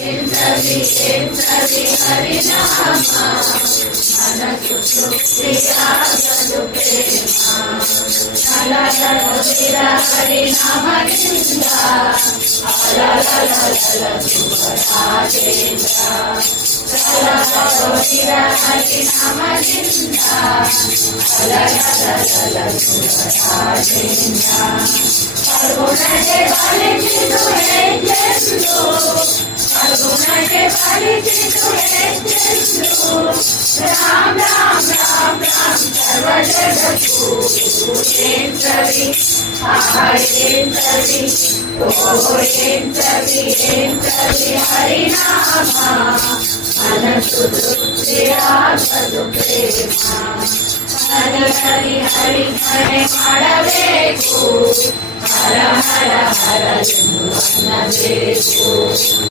ಎಂತವಿ ಹರಿನಾಮ ಮನಸ್ಸು ತೃಪ್ತಿಯಾಗಲು ಪ್ರೇಮ ನಲನಲುತ್ತಿರ ಹರಿನಾಮದಿಂದ ಅಲಲಲಲಲ ರಾಜೇಂದ್ರ ನಲನಲುತ್ತಿರ ಹರಿನಾಮದಿಂದ ಅಲಲಲಲಲ ರಾಜೇಂದ್ರ ಕರುಣಗೆ ಬಲಿಸಿದು ಎಂದೆಂದು ಕರುಣಗೆ ಬಲಿಸಿದು ಎಂದೆಂದು ರಾಮ ರಾಮ ರಾಮ ರಾಮ ಸರ್ವಜಗತ್ತು ಎಂತವಿ ಎಂತವಿ ಎಂತವಿ ಹರಿನಾಮ ಮನಸ್ಸು ತೃಪ್ತಿಯಾಗದು ಪ್ರೇಮ ಹರಿ ಹರಿ ಹರಿ ಹರಿ ಮಾಡಬೇಕು ಹರ ಹರ ಹರ ಎಂದು ಅನ್ನಬೇಕು.